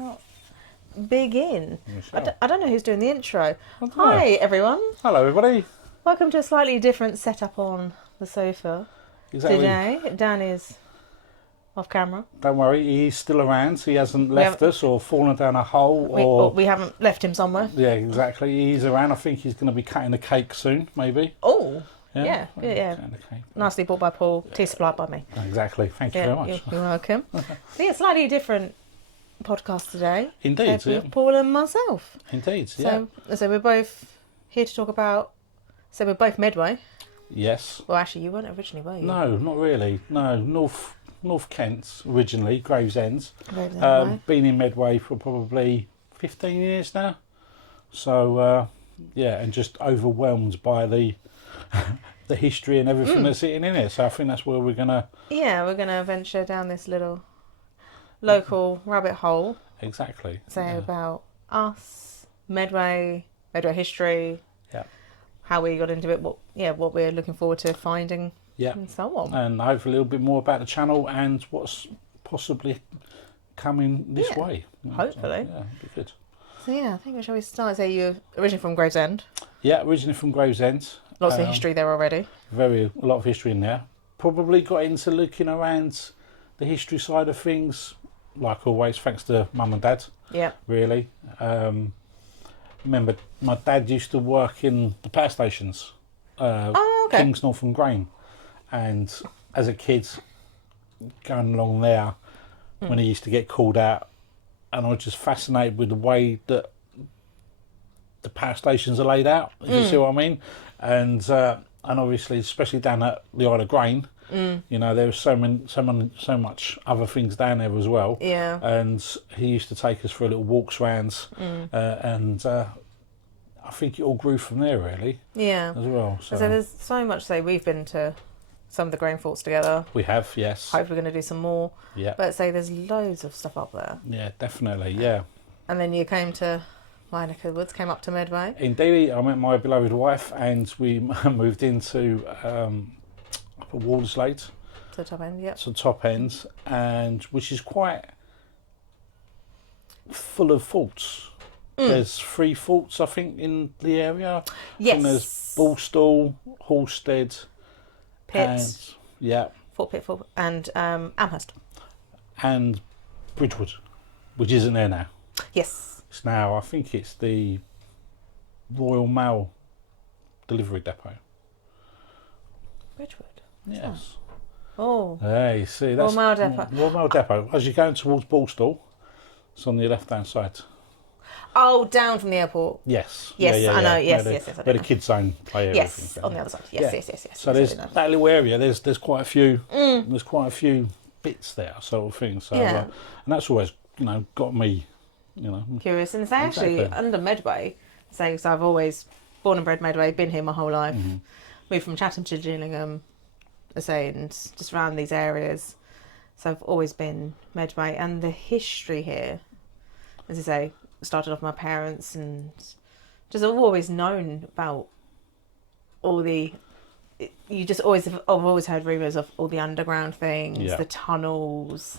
about begin? Michelle. I don't know who's doing the intro. Hi, everyone. Hello, everybody. Welcome to a slightly different setup on the sofa Exactly. today. Dan is off camera. Don't worry, he's still around. He hasn't left us or fallen down a hole or... We haven't left him somewhere. Yeah, exactly. He's around. I think he's going to be cutting a cake soon, maybe. Oh, Yeah. yeah. Cutting a cake. Nicely bought by Paul, tea supplied by me. Exactly. Thank you very much. You're welcome. So yeah, slightly different podcast today. Indeed, yeah. With Paul and myself. Indeed, yeah. So we're both here to talk about... So we're both Medway. Yes. Well, actually, you weren't originally, were you? No, not really. No, North Kent originally, Gravesend. Been in Medway for probably 15 years now. So, yeah, and just overwhelmed by the the history and everything that's sitting in it. So I think that's where we're going to... Yeah, we're going to venture down this little local rabbit hole. Exactly. Say about us, Medway history. Yeah. How we got into it, what we're looking forward to finding, and so on. And hopefully a little bit more about the channel and what's possibly coming this way. Hopefully. So, yeah, it'd be good. So yeah, I think shall we start? So you're originally from Gravesend. Yeah, originally from Gravesend. Lots of history there already. A lot of history in there. Probably got into looking around the history side of things, like always, thanks to Mum and Dad. Yeah. Really. Remember, my dad used to work in the power stations, Kings Northern Grain, and as a kid, going along there, when he used to get called out, and I was just fascinated with the way that the power stations are laid out. If you see what I mean, and obviously, especially down at the Isle of Grain. You know, there was so much other things down there as well. Yeah. And he used to take us for little walks round, and I think it all grew from there, really. Yeah. As well. So there's so much. Say we've been to some of the grain forts together. We have, yes. Hopefully we're going to do some more. Yeah. But say there's loads of stuff up there. Yeah, definitely. Yeah. And then you came to my neck of the woods, came up to Medway. Indeed, I met my beloved wife, and we moved into Walderslade. To the top end, yeah. To the top end, and which is quite full of forts. There's 3 forts, I think, in the area. Yes. And there's Ballstall, Halstead, Pitts. Fort Pitfall, and Amherst. And Bridgewood, which isn't there now. Yes. It's now, I think it's the Royal Mail delivery depot. Bridgewood? Yes. Oh. Hey, see, that's Royal Mail depot. Royal Mail depot. As you're going towards Ballstall, it's on the left-hand side. Oh, down from the airport. Yes. Yes, yeah. I know. Yes, where yes. I Where know. the kids zone play Yes, everything. on the other side. Yes. So there's that little area. There's quite a few. There's quite a few bits there, sort of thing. So and that's always got me, curious. And it's actually under Medway. So I've always born and bred Medway, been here my whole life. Moved from Chatham to Gillingham, and just around these areas. So I've always been Medway, and the history here, as I say, started off with my parents, and just I've always known about all the. I've always heard rumours of all the underground things, the tunnels,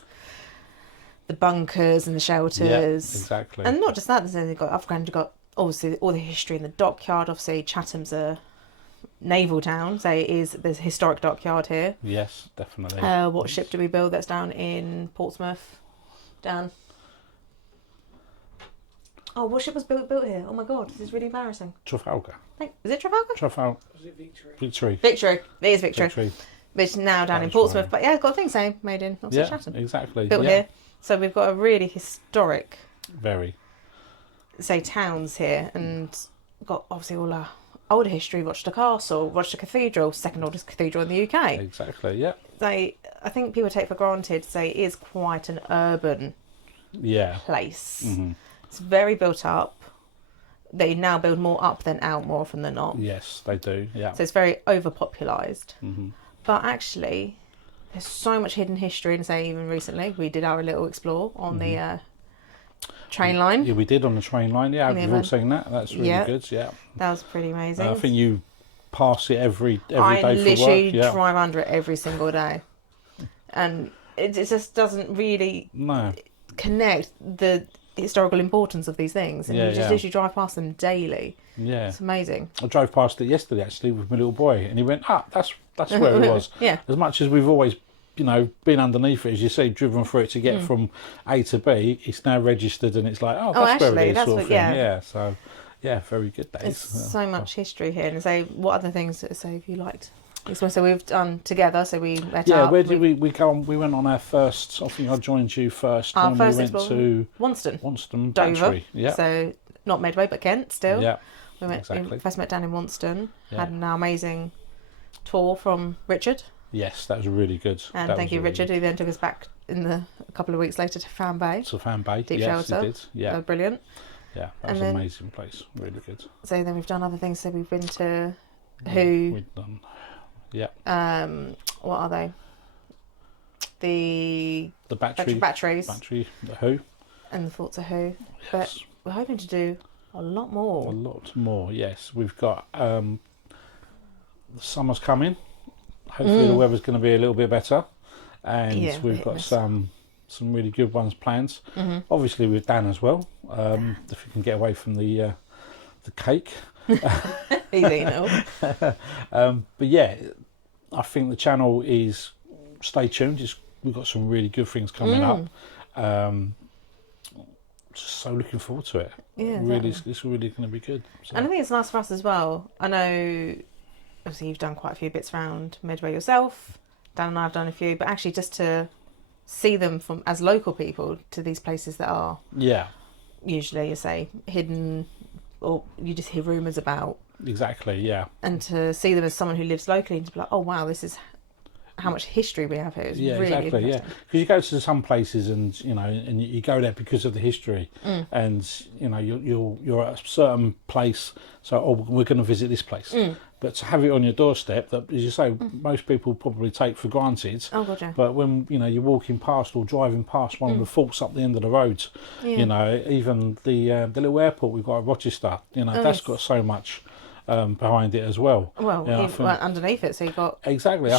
the bunkers, and the shelters. Yeah, exactly. And not just that, I've got obviously all the history in the dockyard. Obviously, Chatham's a naval town, so there's a historic dockyard here. Yes, definitely. What ship do we build that's down in Portsmouth? Dan? Oh, what ship was built here? Oh my god, this is really embarrassing. Trafalgar. Is it Trafalgar? Trafalgar. Was it Victory? Victory. Victory. It is Victory. Which is now down in Portsmouth. But yeah, it's got a thing saying made in Chatham. Exactly. Built here. So we've got a really historic, towns here, and got obviously all our older history. Rochester Castle, Rochester Cathedral, second oldest cathedral in the UK. Exactly. Yeah. I think people take for granted, it is quite an urban place. It's very built up. They now build more up than out more often than not. Yes, they do. Yeah. So it's very overpopularised. But actually, there's so much hidden history, and even recently we did our little explore on the train line. Yeah, we did on the train line. Yeah, we've all seen that. That's really good. Yeah. That was pretty amazing. I think you pass it every day for work. I literally drive under it every single day, and it just doesn't really connect the historical importance of these things, and you just literally drive past them daily. Yeah, it's amazing. I drove past it yesterday actually with my little boy, and he went, that's where it was. Yeah. As much as we've always, been underneath it, as you say, driven through it to get from A to B, it's now registered, and it's like, that's where it is, sort of thing. Yeah. So, yeah, very good days. There's so much history here. And so, what other things have you liked? So we've done together. So we met up. Yeah, where did we go on? We went on our first. I think I joined you first. Our when first we went to Wonston, Dover. Battery. Yeah. So not Medway, but Kent still. Yeah. We went. Exactly. We first met down in Wonston. Yeah. Had an amazing tour from Richard. Yes, that was really good. And thank you, Richard, who then took us back a couple of weeks later to Fan Bay. To Fan Bay, Deep yes, shelter. he did. Yeah, brilliant. Yeah, that was an amazing place. Really good. So then we've done other things. So we've been to Who. We've done. Yeah. What are they? The batteries. Battery. The Who. And the Forts of Who. Yes. But we're hoping to do a lot more. A lot more. Yes, we've got. The summer's coming. Hopefully the weather's going to be a little bit better, and we've got some really good ones planned. Obviously with Dan as well. If we can get away from the cake. He's eating it all. But yeah, I think the channel is. Stay tuned. We've got some really good things coming up. Just so looking forward to it. Yeah, really, it's really going to be good. So. And I think it's nice for us as well. I know. Obviously, you've done quite a few bits around Medway yourself. Dan and I have done a few, but actually just to see them from as local people to these places that are usually, you say, hidden, or you just hear rumours about. Exactly, yeah. And to see them as someone who lives locally and to be like, oh wow, this is how much history we have here. It's really exactly, yeah. Because you go to some places and you go there because of the history, and you're at a certain place. So we're going to visit this place. But to have it on your doorstep, that, as you say, most people probably take for granted. Oh, God, yeah. But when you're walking past or driving past one of the forts up the end of the road, even the little airport we've got at Rochester, that's got so much behind it as well. Well, underneath it, so you've got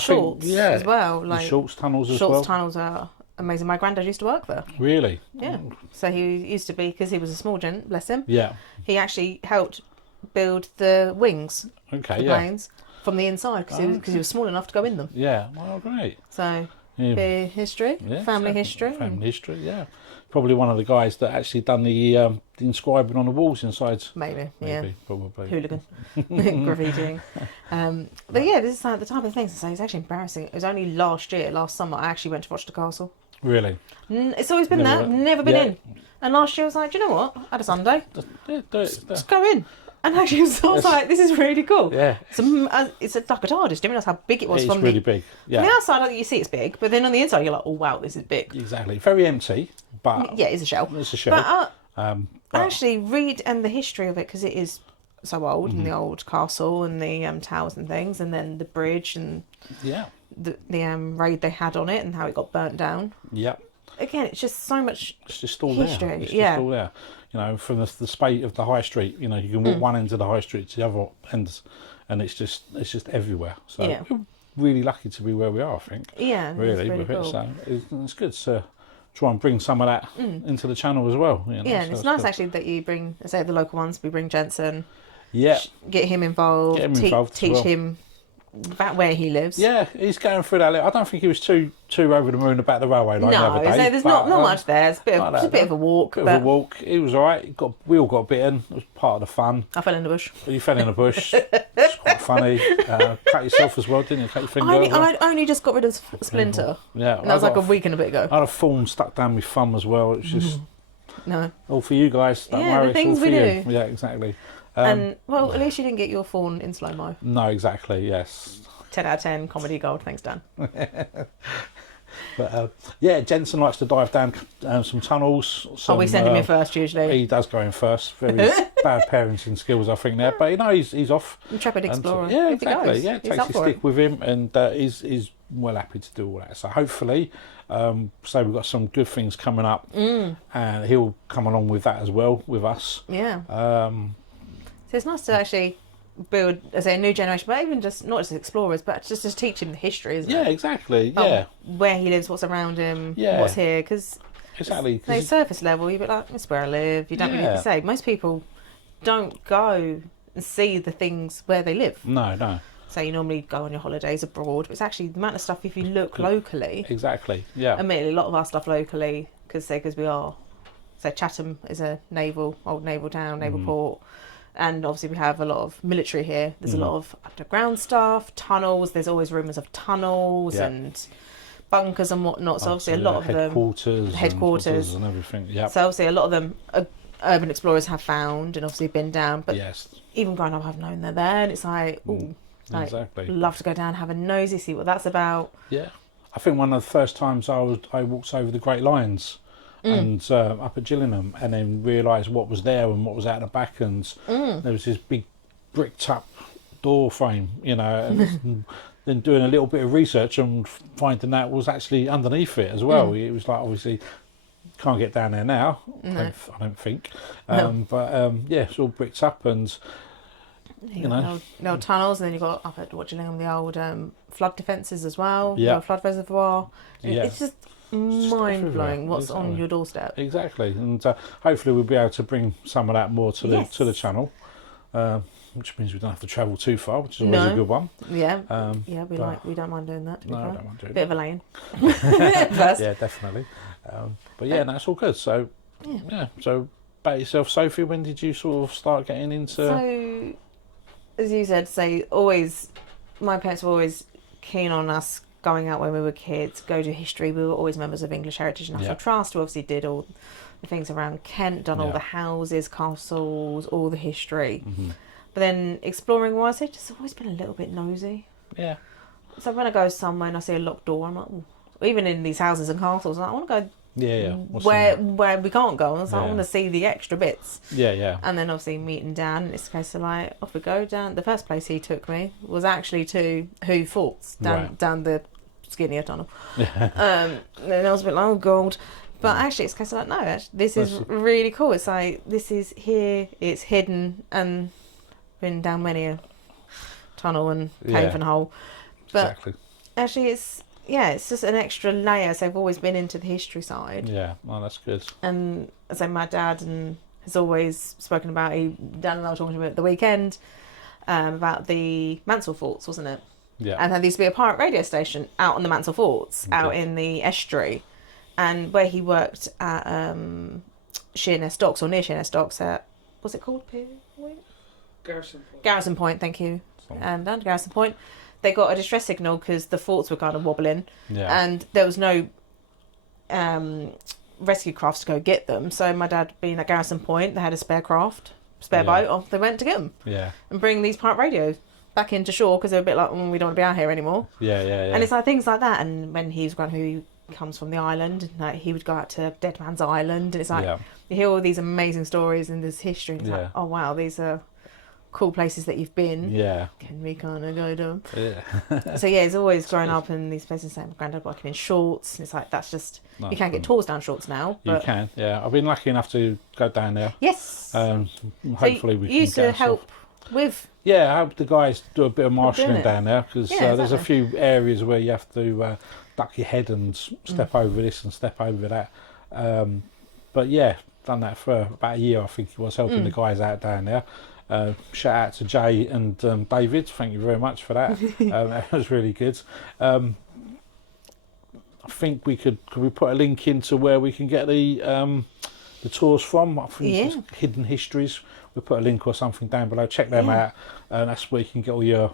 shorts as well. Like shorts tunnels as well. Shorts tunnels are amazing. My granddad used to work there. Really? Yeah. So he used to be, because he was a small gent, bless him. Yeah. He actually helped build the wings of the planes from the inside, because he was small enough to go in them. Yeah, well, great. So, history, family history. Family history, yeah. Probably one of the guys that actually done the inscribing on the walls inside. Maybe, probably. Hooligan. Graffitiing. But yeah, this is the type of things I say. It's actually embarrassing. It was only last summer, I actually went to Rochester Castle. Really? It's always been there, never been in. And last year I was like, do you know what? I had a Sunday. Just go in. And actually, I was like, this is really cool. Yeah. It's like a TARDIS. Do you realise how big it was? It's really big. Yeah. From the outside, you see it's big, but then on the inside, you're like, oh wow, this is big. Exactly. Very empty, but yeah, it's a shell. It's a shell. But actually, read the history of it, because it is so old, and the old castle and the towers and things, and then the bridge and the raid they had on it and how it got burnt down. Yeah. Again, it's just so much. It's just all history. There. It's just all there. From the spate of the high street, you can walk one end of the high street to the other end, and it's just everywhere. So we're really lucky to be where we are, I think. Yeah, really with cool. It. So it's good to try and bring some of that into the channel as well. And it's nice actually that you bring, say, the local ones. We bring Jensen. Yeah. Get him involved. Teach him about where he lives. Yeah, he's going through that. I don't think he was too over the moon about the railway line the other day. No, there's not much there. It's a bit of a walk. Bit of a walk. He was all right. We all got bitten. It was part of the fun. I fell in the bush. You fell in the bush. It's quite funny. Cut yourself as well, didn't you? Cut your finger. I only just got rid of Splinter. Yeah. And that was like a week and a bit ago. I had a thorn stuck down my thumb as well. It's just all for you guys. Don't worry, the things it's all for we you. do. Yeah, exactly. And at least you didn't get your thorn in slow mo. No, exactly. Yes. 10 out of 10 comedy gold. Thanks, Dan. But Jensen likes to dive down some tunnels. We send him in first usually. He does go in first. Very bad parenting skills, I think, there. But he's off. Intrepid explorer. Yeah, exactly. Yeah, takes his stick with him, and he's well happy to do all that. So hopefully, we've got some good things coming up, and he'll come along with that as well with us. Yeah. So it's nice to actually build, as a new generation, but even just not just explorers, but just teach him the history, isn't it? Yeah, exactly. Yeah, where he lives, what's around him, what's here, because exactly. So surface level, you'd be like, that's where I live. You don't really say. Most people don't go and see the things where they live. No. So you normally go on your holidays abroad. But it's actually the amount of stuff, if you look locally. Exactly, yeah. Admittedly, a lot of our stuff locally, because we are, so Chatham is a old naval town, naval port. And obviously we have a lot of military here. There's a lot of underground stuff, tunnels. There's always rumours of tunnels and bunkers and whatnot. So obviously a lot of headquarters and everything. Yeah. So obviously a lot of them urban explorers have found and obviously been down. But even growing up, I've known they're there, and it's like, ooh, exactly. Love to go down, have a nosy, see what that's about. Yeah, I think one of the first times I walked over the Great Lions. And up at Gillingham, and then realised what was there and what was out the back, and there was this big bricked up door frame, and then doing a little bit of research and finding that was actually underneath it as well. It was like, obviously can't get down there now. I don't think, but it's all bricked up, and the old tunnels, and then you've got up at Gillingham the old flood defences as well. Yeah, the flood reservoir. Yeah. It's just mind-blowing what's on your doorstep. Exactly, and hopefully we'll be able to bring some of that more to the channel, which means we don't have to travel too far, which is always a good one. Yeah, we don't mind doing that. I don't mind doing bit of a lane. Yeah, definitely. But that's all good. So so about yourself, Sophie, when did you sort of start getting into? So, as you said, my parents were always keen on us going out when we were kids, go to history. We were always members of English Heritage National Trust. We obviously did all the things around Kent, done all the houses, castles, all the history. But then exploring wise, I've just always been a little bit nosy. Yeah. So when I go somewhere and I see a locked door, I'm like, ooh. Even in these houses and castles, I want to go where we can't go. And so I want to see the extra bits. Yeah. And then obviously meeting Dan, it's a case of like, off we go. Dan, the first place he took me was actually to Who Forts, down the skinnier tunnel. And I was a bit like, oh god. But actually it's a case of like, no, this is really cool. It's like, this is here, it's hidden, and been down many a tunnel and cave and hole. But actually it's just an extra layer. So I've always been into the history side. Yeah, well, that's good. And so my dad has always spoken about, Dan and I were talking about the weekend, about the Mansell Forts, wasn't it? Yeah. And there used to be a pirate radio station out on the Mansell Forts, out in the estuary. And where he worked at Sheerness Docks, or near Sheerness Docks, at, what's it called? Garrison Point, thank you. And down to Garrison Point, they got a distress signal because the forts were kind of wobbling, and there was no rescue crafts to go get them. So my dad, being at Garrison Point, they had a spare boat. Off they went to get them. And bring these pirate radios back into shore, because they were a bit like, we don't want to be out here anymore. And it's like things like that. And when he was growing, he comes from the island, and like, he would go out to Dead Man's Island, and it's like you hear all these amazing stories and this history, and it's like, oh wow, these are cool places that you've been. Can we kind of go to them? So he's always grown up in these places. Like my granddad working in shorts, and it's like, that's just you can't get tours down shorts now, but you can. I've been lucky enough to go down there. Hopefully we can used to help with. I hope the guys do a bit of marshalling down there, because there's a few areas where you have to duck your head and step over this and step over that. But done that for about a year, I think it was, helping the guys out down there. Shout out to Jay and David, thank you very much for that. That was really good. I think could we put a link into where we can get the tours from? I think it's Hidden Histories. We'll put a link or something down below. Check them out, and that's where you can get all your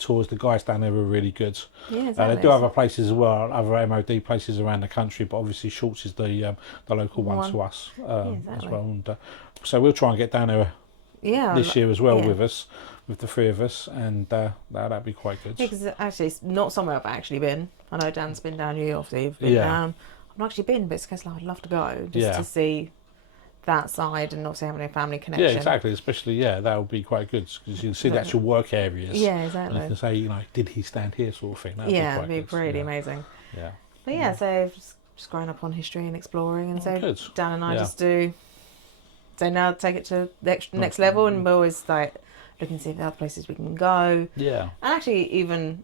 tours. The guys down there are really good. They do have other places as well, other MOD places around the country, but obviously Shorts is the local one to us as well. And so we'll try and get down there this year as well with us, with the three of us, and that'd be quite good. Because actually it's not somewhere I've actually been. I know Dan's been down, you obviously have been down. I've not actually been, but it's because I'd love to go just to see that side, and obviously having a family connection. Exactly, especially that would be quite good, because you can see the actual work areas. Exactly. And you can say, did he stand here, sort of thing. That'd it'd be pretty amazing. But so just growing up on history and exploring, and so Dan and I just do. So now take it to the next level, and we're always like looking to see if there are other places we can go. And actually, even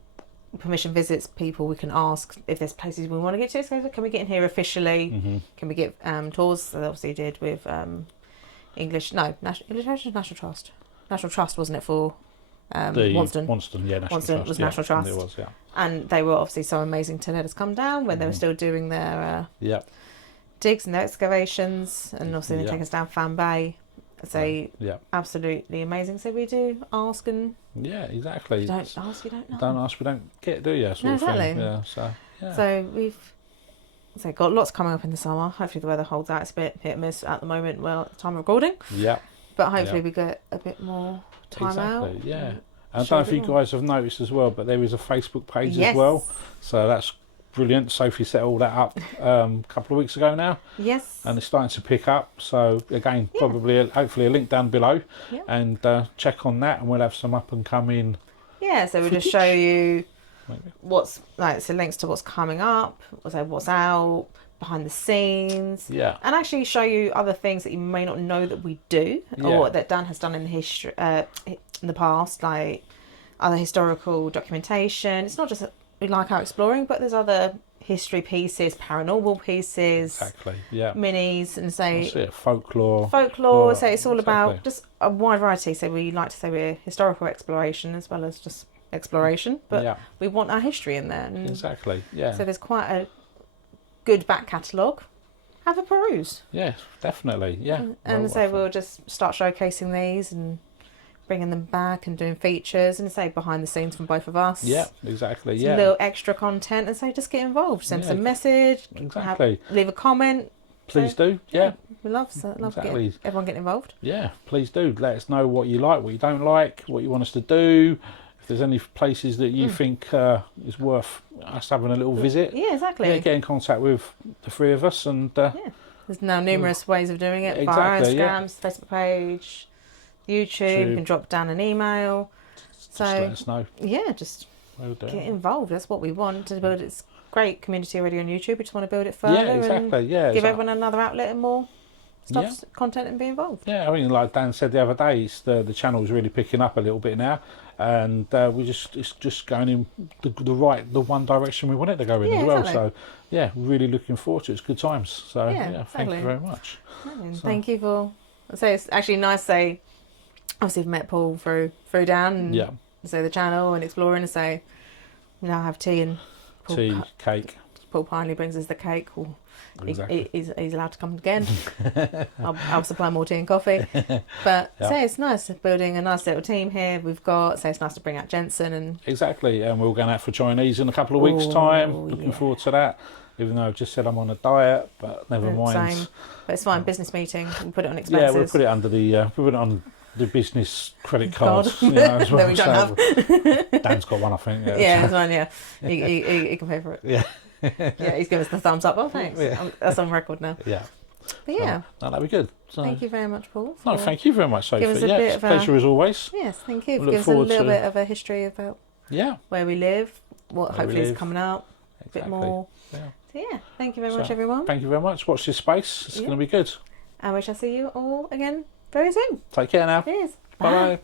permission visits, people we can ask if there's places we want to get to. So can we get in here officially? Can we get tours? So they obviously did with English Heritage, National Trust. National Trust, wasn't it, for Wanston? Wanston, yeah, National Wanston Trust. was National Trust. It was, yeah. And they were obviously so amazing to let us come down when they were still doing their digs and their excavations, and also they take us down Fan Bay. So absolutely amazing. So we do ask, and exactly. You don't ask, you don't know. Don't ask, we don't get, do you? Sort of thing. Yeah. So we've got lots coming up in the summer. Hopefully the weather holds out. It's a bit hit and miss at the moment. Well, at the time of recording. Yeah. But hopefully we get a bit more time out. Yeah. And I don't know if you guys have noticed as well, but there is a Facebook page as well. So that's brilliant. Sophie set all that up a couple of weeks ago now. Yes. And it's starting to pick up. So again, hopefully a link down below, and check on that, and we'll have some up and coming. Yeah. So we'll just show you what's so links to what's coming up, what's out, behind the scenes. Yeah. And actually show you other things that you may not know that we do, or that Dan has done in the history in the past, like other historical documentation. It's not just we like our exploring, but there's other history pieces, paranormal pieces, minis, and folklore. So it's all about just a wide variety. So we like to say we're historical exploration as well as just exploration, but we want our history in there. And so there's quite a good back catalogue. Have a peruse. Yeah, definitely. Yeah. And we'll just start showcasing these and bringing them back and doing features, and behind the scenes from both of us. Yeah, exactly. Some little extra content, and just get involved. Send some message. Exactly. Leave a comment. Please do. Yeah. We love everyone getting involved. Yeah, please do. Let us know what you like, what you don't like, what you want us to do. If there's any places that you think is worth us having a little visit. Yeah, exactly. Yeah, get in contact with the three of us, and there's now numerous ways of doing it. Via Instagram, Facebook page, YouTube. You can drop down an email. Just let us know. Yeah, just get involved. That's what we want to build. It's great community already on YouTube. We just want to build it further. Yeah, exactly. And give everyone another outlet and more content, and be involved. Yeah, I mean, like Dan said the other day, the channel's really picking up a little bit now, and it's just going in the one direction we want it to go in as well. Exactly. So yeah, really looking forward to it. It's good times. So thank you very much. Thank you for. It's actually nice to say. Obviously, I've met Paul through Dan, and the channel and exploring, and we now have tea and cake. Paul kindly brings us the cake. Exactly. He's allowed to come again. I'll supply more tea and coffee. But it's nice building a nice little team here. We've got it's nice to bring out Jensen and and we're going out for Chinese in a couple of weeks' time. Looking forward to that. Even though I've just said I'm on a diet, but never mind. Same. But it's fine. Business meeting. We'll put it on expenses. Yeah, we'll put it under the business credit cards, as well. That we don't have. Dan's got one, I think. Yeah, it's one. Yeah, he can pay for it. Yeah, he's given us the thumbs up. Oh, thanks. Yeah. That's on record now. Yeah. But no, that'd be good. So, thank you very much, Paul. No, thank you very much, Sophie. It's a pleasure as always. Yes, thank you. Give us a little bit of a history about where we live, what hopefully is coming out, a bit more. Yeah. So thank you very much, everyone. Thank you very much. Watch this space. It's going to be good. And we shall see you all again very soon. Take care now. Cheers. Bye. Bye.